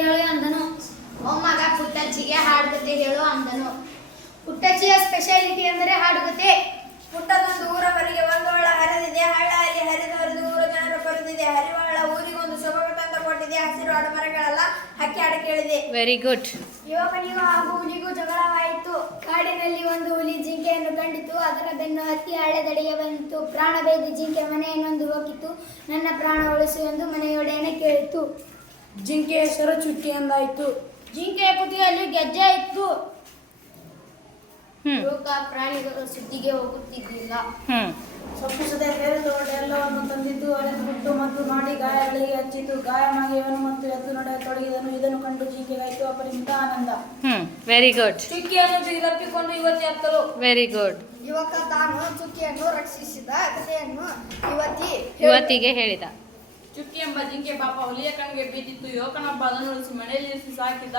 ಹೇಳು ಅಂದನು. ಮೊಮ್ಮಗ ಪುಟ್ಟಜ್ಜಿಗೆ ಹಾಡುಕತೆ ಹೇಳು ಅಂದನು. ಪುಟ್ಟಜ್ಜಿಯ ಸ್ಪೆಷಾಲಿಟಿ ಅಂದರೆ ಹಾಡುಕತೆ. ಪುಟ್ಟದೊಂದು ಊರ ಹೊರಗೆ ಒಂದು ಹಳ್ಳ ಹರಿದಿದೆ. ಹಳ್ಳ ಅಲ್ಲಿ ಹರಿದು ಹರಿದು ಊರ ಜನರು ಬರುತ್ತಿದೆ. ಹರಿವ ಹಳ್ಳ ಊರಿಗೊಂದು ಸೊಬಗು ತಂದು ಕೊಟ್ಟಿದೆ. ಹಸಿರು ಅಡಮರಗಳೆಲ್ಲ ಹಕ್ಕಿ ಹಾಡು ಕೇಳಿದೆ. Very good. ಯುವಕನಿಗೂ ಹಾಗೂ ಹುಲಿಗೂ ಜಗಳವಾಯಿತು. ಕಾಡಿನಲ್ಲಿ ಒಂದು ಹುಲಿ ಜಿಂಕೆಯನ್ನು ಕಂಡಿತು. ಅದರ ಬೆನ್ನು ಹತ್ತಿ ಹಳ್ಳೆದಡಿಗೆ ಬಂತು. ಪ್ರಾಣ ಬೇದ ಜಿಂಕೆ ಮನೆಯನ್ನೊಂದು ಹೋಗಿತು. ನನ್ನ ಪ್ರಾಣ ಉಳಿಸು ಎಂದು ಮನೆಯೊಡೆಯನೇ ಕೇಳಿತು. ಜಿಂಕೆ ಹೆಸರು ಚುಕ್ಕಿ ಎಂದಾಯಿತು. ಜಿಂಕೆಯ ಕುತ್ತಿಗೆಯಲ್ಲಿ ಗೆಜ್ಜೆ ಇತ್ತು. ಹ್ಮ್ ಲೋಕ ಪ್ರಾಣಿಗಳು ಸುದ್ದಿಗೆ ಹೋಗುತ್ತಿದ್ದಿಲ್ಲ. ಸೊಪ್ಪು ಸದೆ ಸೇರಿದ ಎಲ್ಲವನ್ನು ತಂದಿದ್ದು ಅರೆದು ಬಿಟ್ಟು ಮತ್ತು ಮಾಡಿ ಗಾಯಗಳಿಗೆ ಹಚ್ಚಿತು. ಗಾಯ ಮಾಗಿಯವನು ಮತ್ತು ಎದ್ದು ನಡೆಯತೊಡಗಿದನು. ಇದನ್ನು ಕಂಡು ಜಿಂಕೆಗಾಯಿತು ಅಪರಿಮಿತ ಆನಂದ. Very good. ಚುಕ್ಕಿಯನ್ನು ಜಿಗಿದಪ್ಪಿಕೊಂಡು ಯುವತಿ ಹತ್ತಲು. Very good. ಯುವಕ ತಾನು ಚುಕ್ಕಿಯನ್ನು ರಕ್ಷಿಸಿದ ಕಥೆಯನ್ನು ಯುವತಿಗೆ ಹೇಳಿದ. ಚುಕ್ಕಿ ಎಂಬ ಜಿಂಕೆ ಪಾಪ ಹುಲಿಯ ಕಣ್ಣಿಗೆ ಬಿದ್ದಿತ್ತು. ಯುವಕನೊಬ್ಬ ಅದನ್ನು ಉಳಿಸಿ ಮನೆಯಲ್ಲಿ ಸಾಕಿದ.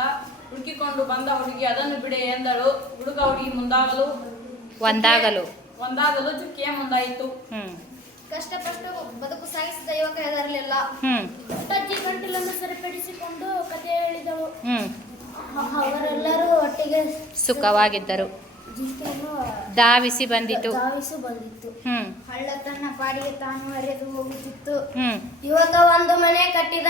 ಹುಡುಕಿಕೊಂಡು ಬಂದ ಹುಡುಗಿ ಅದನ್ನು ಬಿಡೆ ಎಂದಳು. ಹುಡುಗ ಹುಡುಗಿ ಒಂದಾಗಲು ಚುಕ್ಕಿಯ ಮುಂದಾಯಿತು. ಕಷ್ಟಪಟ್ಟು ಬದುಕು ಸಾಗಿಸಿದ ಯುವಕ ಹೆದರಲಿಲ್ಲ. ಪುಟ್ಟಜ್ಜಿ ಗಂಟಲನ್ನು ಸರಿಪಡಿಸಿಕೊಂಡು ಕಥೆ ಹೇಳಿದಳು. ಅವರೆಲ್ಲರೂ ಒಟ್ಟಿಗೆ ಸುಖವಾಗಿದ್ದರು. ಜಿಂಕೆಯನ್ನು ಧಾವಿಸಿ ಬಂದಿತು. ಹಳ್ಳ ತನ್ನ ಪಾಡಿಗೆ ತಾನು ಹರಿದು ಹೋಗುತ್ತಿತ್ತು. ಯುವಕ ಒಂದು ಮನೆ ಕಟ್ಟಿದ.